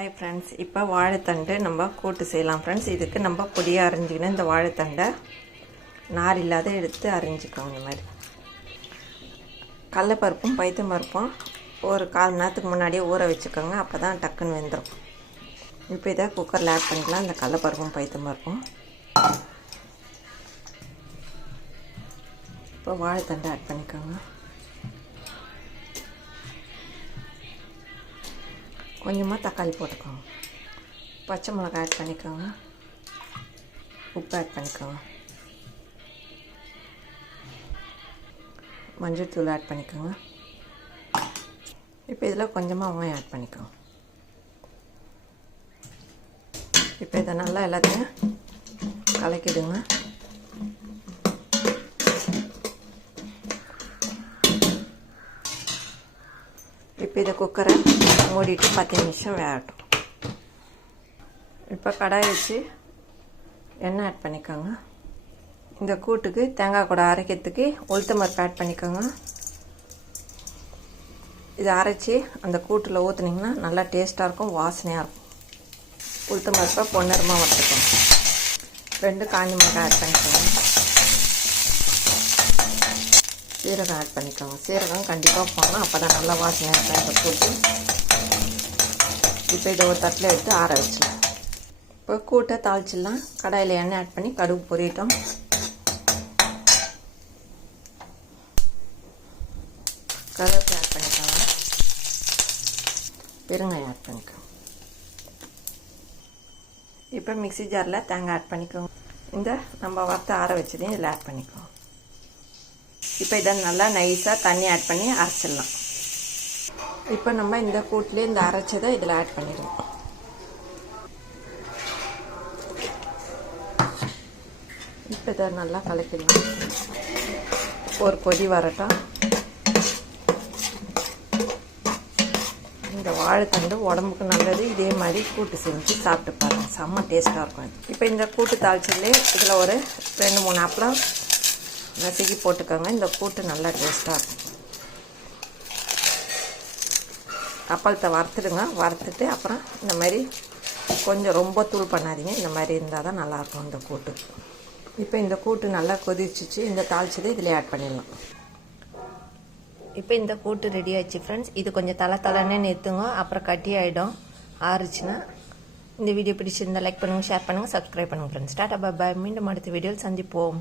Hi friends, இப்போ வாழைத்தண்டு நம்ம கூட்டு செய்யலாம் ஃப்ரெண்ட்ஸ். இதுக்கு நம்ம பொடியாக அரிஞ்சிக்கணும். இந்த வாழைத்தண்டை நார் இல்லாத எடுத்து அரிஞ்சிக்கோங்க. இந்த மாதிரி கடலைப்பருப்பும் பைத்தம் பருப்பும் ஒரு 1/4 மணி நேரத்துக்கு முன்னாடியே ஊற வச்சுக்கோங்க. அப்போ தான் டக்குன்னு வெந்துடும். இப்போ இதை குக்கரில் ஆட் பண்ணிக்கலாம். இந்த கடலைப்பருப்பும் பைத்தம் பருப்பும். இப்போ வாழைத்தண்டை ஆட் பண்ணிக்கோங்க. கொஞ்சமாக தக்காளி போட்டுக்கோங்க. பச்சை மிளகாய் ஆட் பண்ணிக்கோங்க. உப்பு ஆட் பண்ணிக்கோங்க. மஞ்சள் தூள் ஆட் பண்ணிக்கோங்க. இப்போ இதில் கொஞ்சமாக வெங்காயம் ஆட் பண்ணிக்கோங்க. இப்போ இதை நல்லா எல்லாத்தையும் கலக்கிடுங்க. இப்போ இதை குக்கரை மூடிட்டு 10 நிமிஷம் வேகட்டும். இப்போ கடாய் வச்சு எண்ணெய் ஆட் பண்ணிக்கோங்க. இந்த கூட்டுக்கு தேங்காய் கூட அரைக்கிறதுக்கு உளுத்தம் பருப்பு ஆட் பண்ணிக்கோங்க. இதை அரைச்சி அந்த கூட்டில் ஊற்றுனீங்கன்னா நல்லா டேஸ்ட்டாக இருக்கும், வாசனையாக இருக்கும். உளுத்தம் பருப்பை பொன்னரமாக வறுத்துக்கோங்க. 2 காஞ்ச மிளகாய் ஆட் பண்ணிக்கோங்க. சீரகம் ஆட் பண்ணிக்கோங்க. சீரகம் கண்டிப்பாக போடணும், அப்போ தான் நல்லா வாசனையாக இருக்கும் இந்த கூட்டு. இப்போ இதை ஒரு தட்டில் எடுத்து ஆற வச்சிடலாம். இப்போ கூட்டை தாளிச்சிடலாம். கடாயில் எண்ணெய் ஆட் பண்ணி கடுகு பொரியட்டும். கருவேப்பிலை ஆட் பண்ணிக்கோங்க. பெருங்காயம் ஆட் பண்ணிக்கோங்க. இப்போ மிக்ஸி ஜாரில் தேங்காய் ஆட் பண்ணிக்கோங்க. இந்த நம்ம வறுத்து ஆற வச்சதையும் இதில் ஆட் பண்ணிக்கோங்க. இப்போ இதை நல்லா நைஸாக தண்ணி ஆட் பண்ணி அரைச்சிடலாம். இப்போ நம்ம இந்த கூட்டிலே இந்த அரைச்சதை இதில் ஆட் பண்ணிடுவோம். இப்போ இதை நல்லா கலக்கிடலாம். ஒரு கொதி வரட்டும். இந்த வாழைத்தண்டு உடம்புக்கு நல்லது. இதே மாதிரி கூட்டு செஞ்சு சாப்பிட்டு பாருங்கள், செம்ம டேஸ்ட்டாக இருக்கும். இப்போ இந்த கூட்டு தாளிச்சதுலேயே இதில் ஒரு 2-3 அப்பளம் நசுக்கி போட்டுக்கோங்க. இந்த கூட்டு நல்லா டேஸ்ட்டாக இருக்கும். அப்பளத்தை வறுத்துடுங்க. வறுத்துட்டு அப்புறம் இந்த மாதிரி கொஞ்சம் ரொம்ப தூள் பண்ணாதீங்க. இந்த மாதிரி இருந்தால் தான் நல்லாயிருக்கும் இந்த கூட்டு. இப்போ இந்த கூட்டு நல்லா கொதிச்சிச்சு. இந்த தாளிச்சதை இதில் ஆட் பண்ணிடலாம். இப்போ இந்த கூட்டு ரெடி ஆயிடுச்சு ஃப்ரெண்ட்ஸ். இது கொஞ்சம் தலைன்னு நிறுத்துங்க, அப்புறம் கட்டி ஆகிடும். ஆறுச்சுன்னா இந்த வீடியோ பிடிச்சிருந்தால் லைக் பண்ணுங்கள், ஷேர் பண்ணுங்கள், சப்ஸ்கிரைப் பண்ணுங்கள் ஃப்ரெண்ட்ஸ். டாடா பாய். மீண்டும் அடுத்த வீடியோவில் சந்திப்போம்.